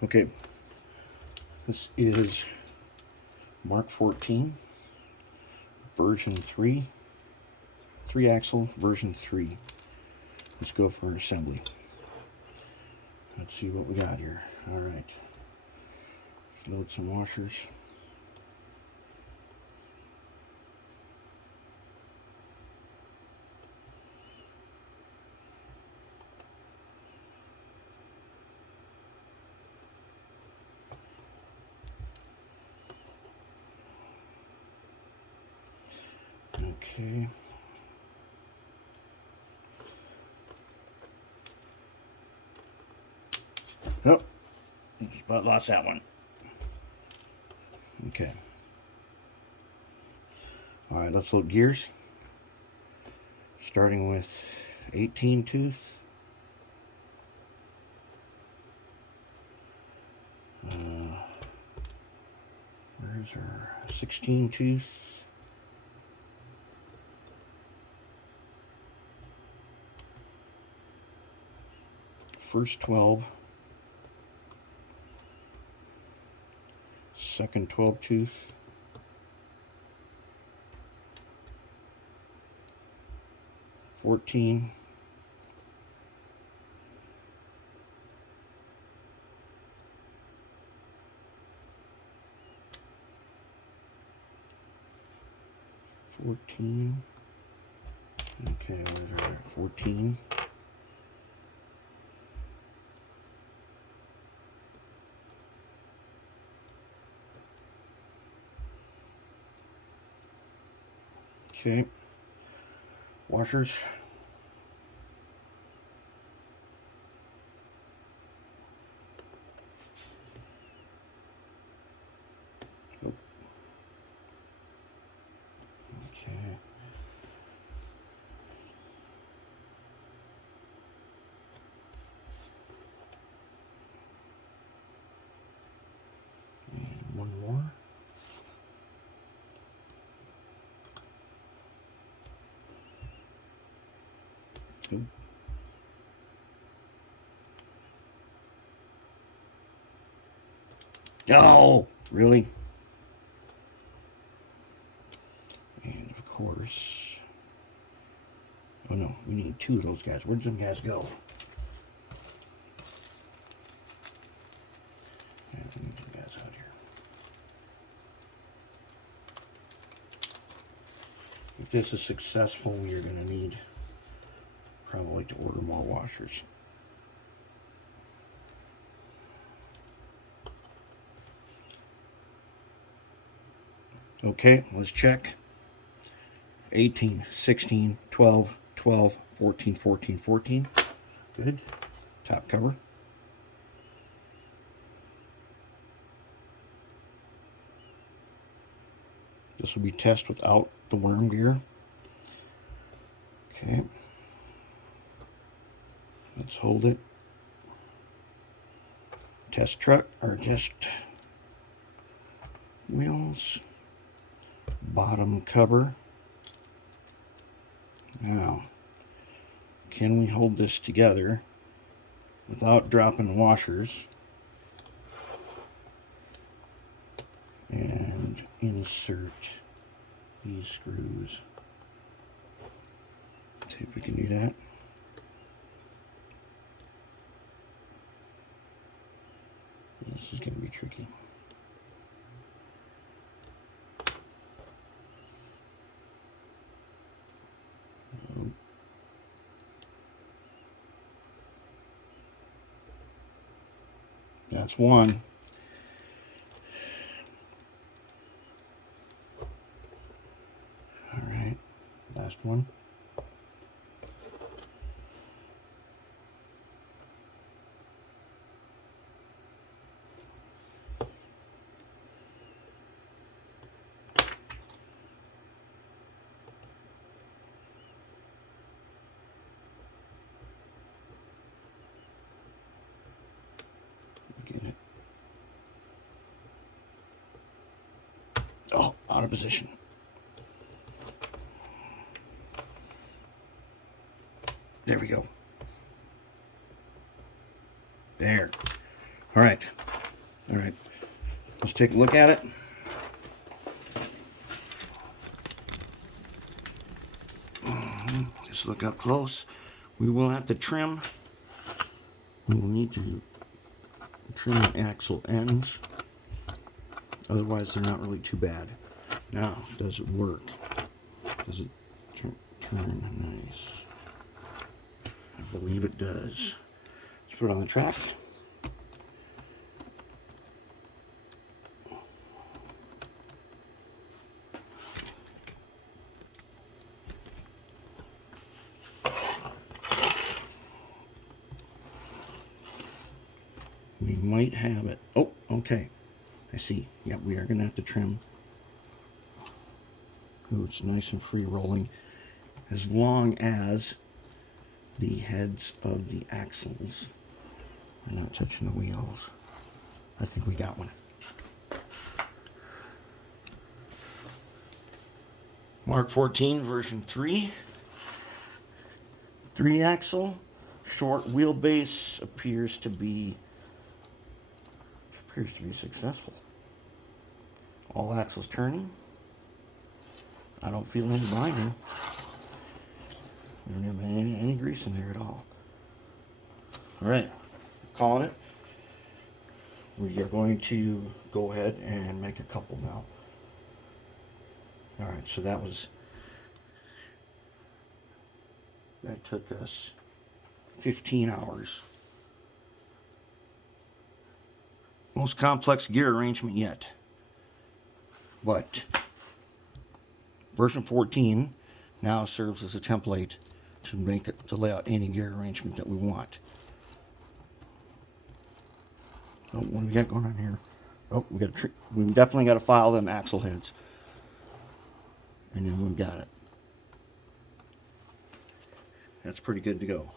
Okay, this is Mark XIV, version 3, 3-axle, version 3. Let's go for an assembly. Let's see what we got here. All right, let's load some washers. Okay. Oh, just about lost that one. Okay. All right, let's load gears. Starting with 18 tooth. Where's our 16 tooth? First 12. Second 12 tooth. $14. Okay, where's our 14? Okay. Washers. Oh. Okay. And one more. Oh. Oh, really? And of course, oh no, we need 2 of those guys. Where'd them guys go? Yeah, we need them guys out here. If this is successful, you're going to need probably to order more washers. Okay, let's check. 18, 16, 12, 12, 14, 14, 14. Good. Top cover. This will be test without the worm gear. Okay. Let's hold it. Test truck, or test wheels. Bottom cover. Now, can we hold this together without dropping washers? And insert these screws. Let's see if we can do that. This is going to be tricky. That's one. All right, last one. Get it. Oh, out of position. There we go. There. All right. All right, let's take a look at it. Just look up close. We will have to trim. We will need to trim the axle ends. Otherwise, they're not really too bad. Now, does it work? Does it turn nice? I believe it does. Let's put it on the track. We might have it. Oh, okay. I see. Yep, we are going to have to trim. Ooh, it's nice and free rolling. As long as the heads of the axles are not touching the wheels. I think we got one. Mark 14 version 3. 3-axle. Short wheelbase appears to be successful. All axles turning. I don't feel any binding. I don't have any grease in there at all. Alright, calling it. We are going to go ahead and make a couple now. Alright, so that took us 15 hours. Most complex gear arrangement yet. But version 14 now serves as a template to lay out any gear arrangement that we want. So what do we got going on here? Oh, we definitely got to file them axle heads. And then we've got it. That's pretty good to go.